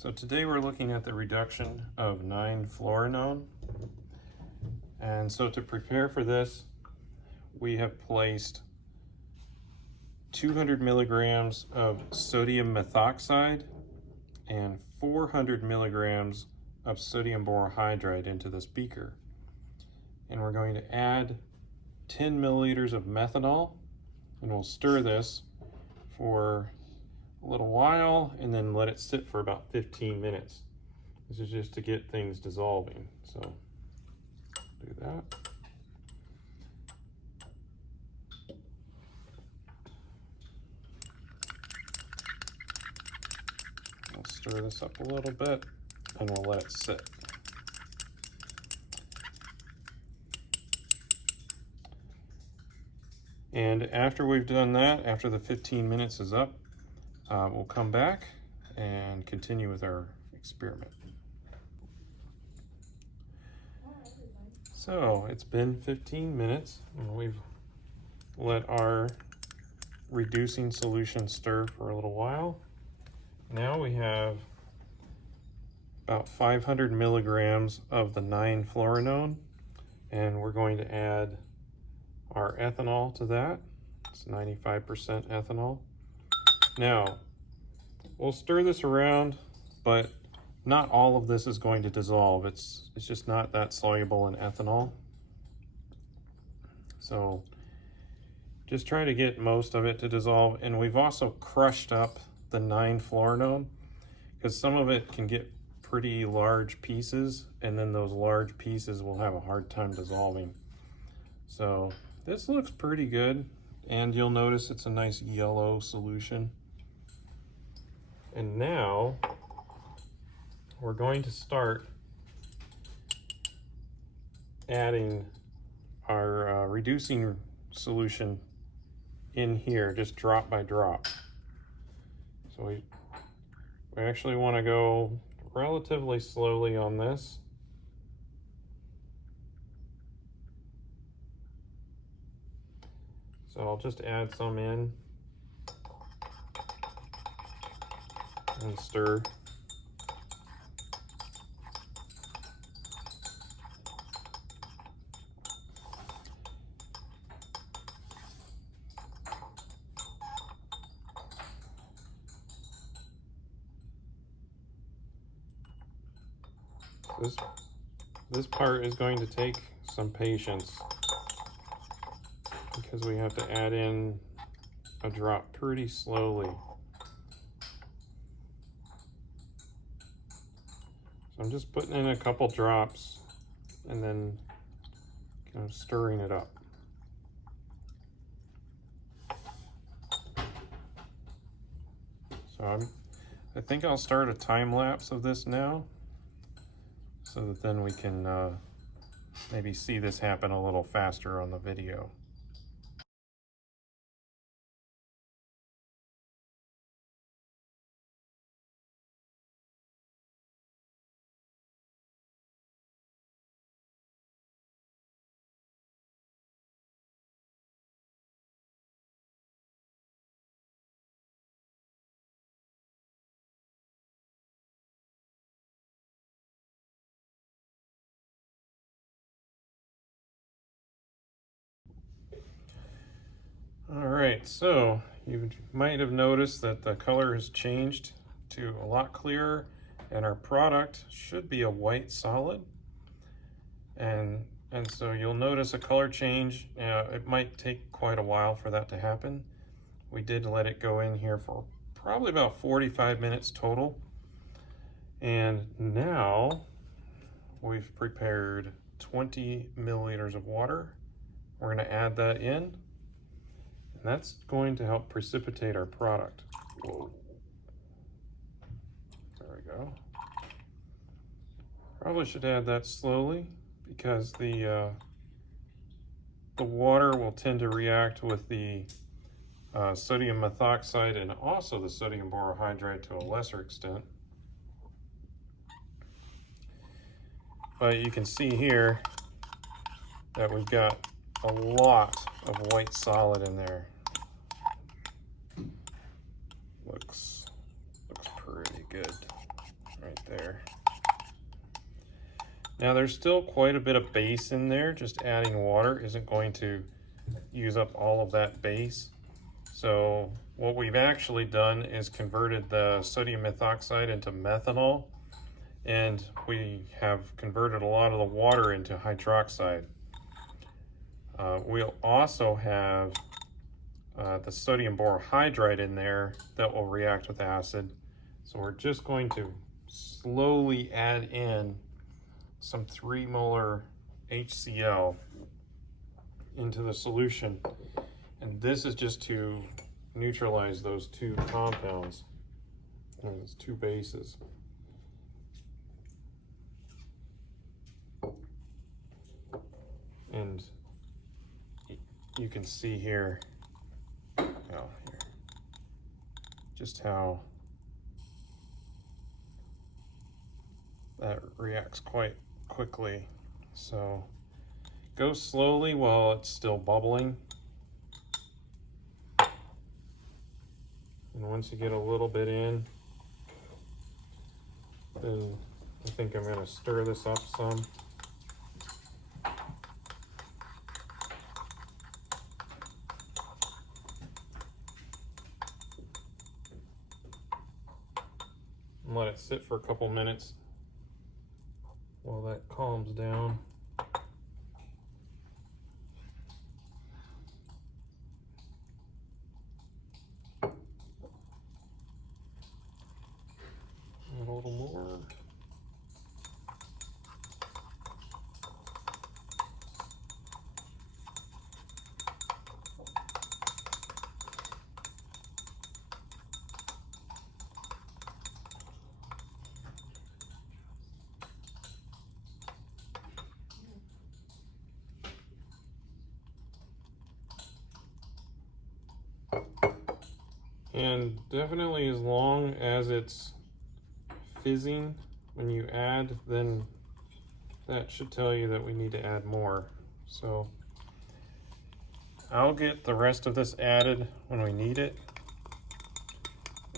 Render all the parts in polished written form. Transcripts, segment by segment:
So today we're looking at the reduction of 9-fluorinone. And so to prepare for this, we have placed 200 milligrams of sodium methoxide and 400 milligrams of sodium borohydride into this beaker. And we're going to add 10 milliliters of methanol, and we'll stir this for a little while and then let it sit for about 15 minutes. This is just to get things dissolving. So do that. We'll stir this up a little bit and we'll let it sit. And after we've done that, after the 15 minutes is up, we'll come back and continue with our experiment. So it's been 15 minutes and we've let our reducing solution stir for a little while. Now we have about 500 milligrams of the 9-fluorinone, and we're going to add our ethanol to that. It's 95% ethanol. Now, we'll stir this around, but not all of this is going to dissolve. It's just not that soluble in ethanol. So just try to get most of it to dissolve. And we've also crushed up the 9-fluorinone because some of it can get pretty large pieces, and then those large pieces will have a hard time dissolving. So this looks pretty good, and you'll notice it's a nice yellow solution. And now we're going to start adding our reducing solution in here, just drop by drop. So we actually want to go relatively slowly on this. So I'll just add some in and stir. This part is going to take some patience because we have to add in a drop pretty slowly. So I'm just putting in a couple drops and then kind of stirring it up. So I think I'll start a time lapse of this now, so that then we can maybe see this happen a little faster on the video. All right, so you might have noticed that the color has changed to a lot clearer, and our product should be a white solid. And so you'll notice a color change. It might take quite a while for that to happen. We did let it go in here for probably about 45 minutes total. And now we've prepared 20 milliliters of water. We're going to add that in. And that's going to help precipitate our product. Whoa. There we go. Probably should add that slowly because the water will tend to react with the sodium methoxide and also the sodium borohydride to a lesser extent. But you can see here that we've got a lot of white solid in there. Looks pretty good. right there. Now there's still quite a bit of base in there. Just adding water isn't going to use up all of that base. So what we've actually done is converted the sodium methoxide into methanol, and we have converted a lot of the water into hydroxide. We'll also have the sodium borohydride in there that will react with acid. So we're just going to slowly add in some 3 molar HCl into the solution. And this is just to neutralize those two compounds, those two bases. And you can see here, just how that reacts quite quickly. So go slowly while it's still bubbling. And once you get a little bit in, then I think I'm going to stir this up some. And let it sit for a couple minutes while that calms down. A little more. And definitely as long as it's fizzing when you add, then that should tell you that we need to add more. So I'll get the rest of this added when we need it,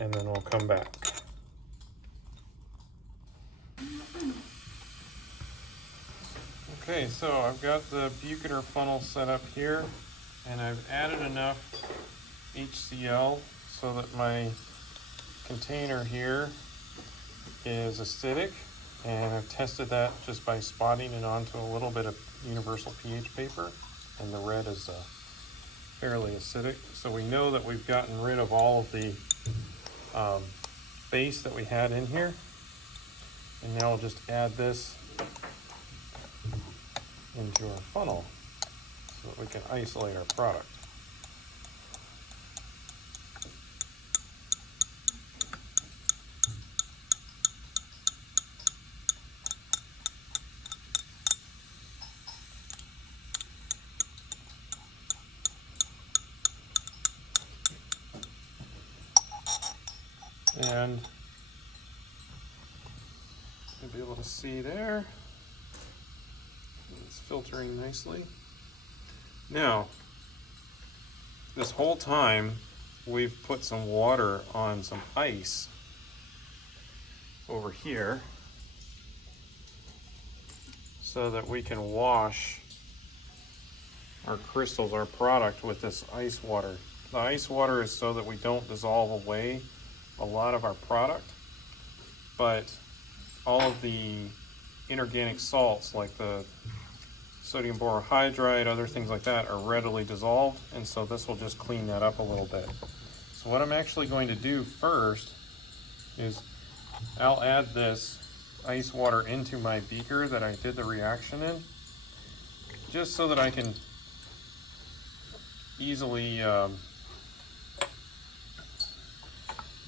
and then we'll come back. Okay, so I've got the Buchener funnel set up here, and I've added enough HCl so that my container here is acidic, and I've tested that just by spotting it onto a little bit of universal pH paper, and the red is fairly acidic. So we know that we've gotten rid of all of the base that we had in here, and now we'll just add this into our funnel so that we can isolate our product. And you'll be able to see there, it's filtering nicely. Now, this whole time we've put some water on some ice over here so that we can wash our crystals, our product, with this ice water. The ice water is so that we don't dissolve away a lot of our product, but all of the inorganic salts like the sodium borohydride, other things like that, are readily dissolved, and so this will just clean that up a little bit. So what I'm actually going to do first is I'll add this ice water into my beaker that I did the reaction in, just so that I can easily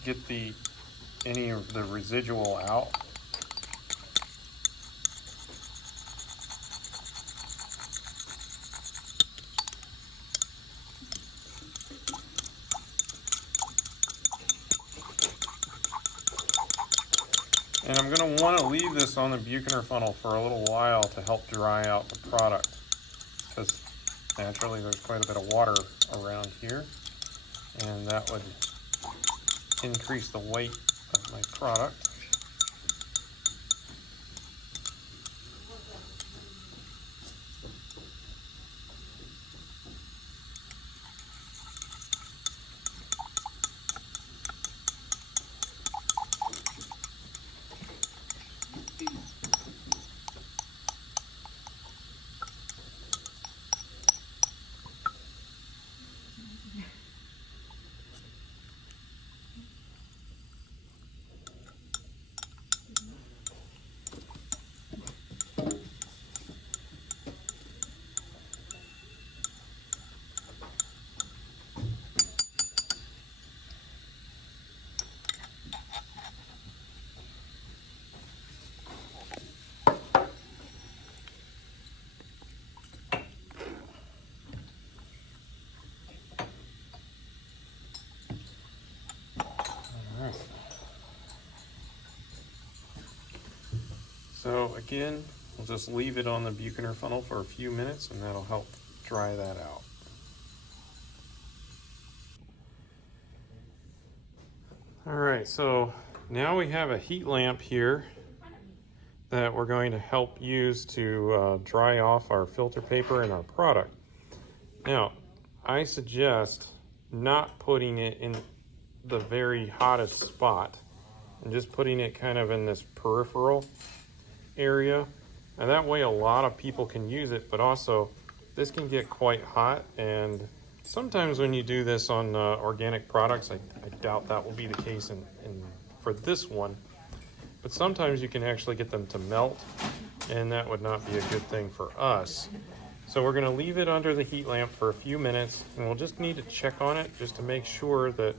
get any of the residual out. And I'm going to want to leave this on the Buchener funnel for a little while to help dry out the product, because naturally there's quite a bit of water around here, and that would increase the weight of my product. So again, we'll just leave it on the Buchner funnel for a few minutes and that'll help dry that out. All right, so now we have a heat lamp here that we're going to help use to dry off our filter paper and our product. Now, I suggest not putting it in the very hottest spot and just putting it kind of in this peripheral area. And that way a lot of people can use it, but also this can get quite hot. And sometimes when you do this on organic products, I doubt that will be the case for this one, but sometimes you can actually get them to melt, and that would not be a good thing for us. So we're going to leave it under the heat lamp for a few minutes, and we'll just need to check on it just to make sure that,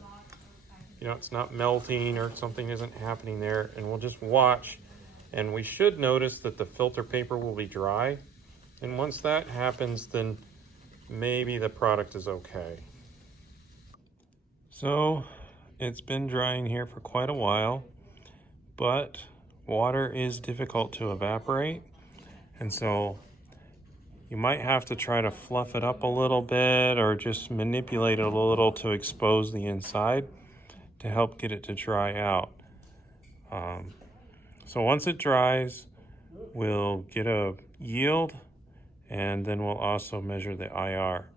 you know, it's not melting or something isn't happening there. And we'll just watch, and we should notice that the filter paper will be dry. And once that happens, then maybe the product is okay. So it's been drying here for quite a while, but water is difficult to evaporate, and so you might have to try to fluff it up a little bit or just manipulate it a little to expose the inside to help get it to dry out. So once it dries, we'll get a yield, and then we'll also measure the IR.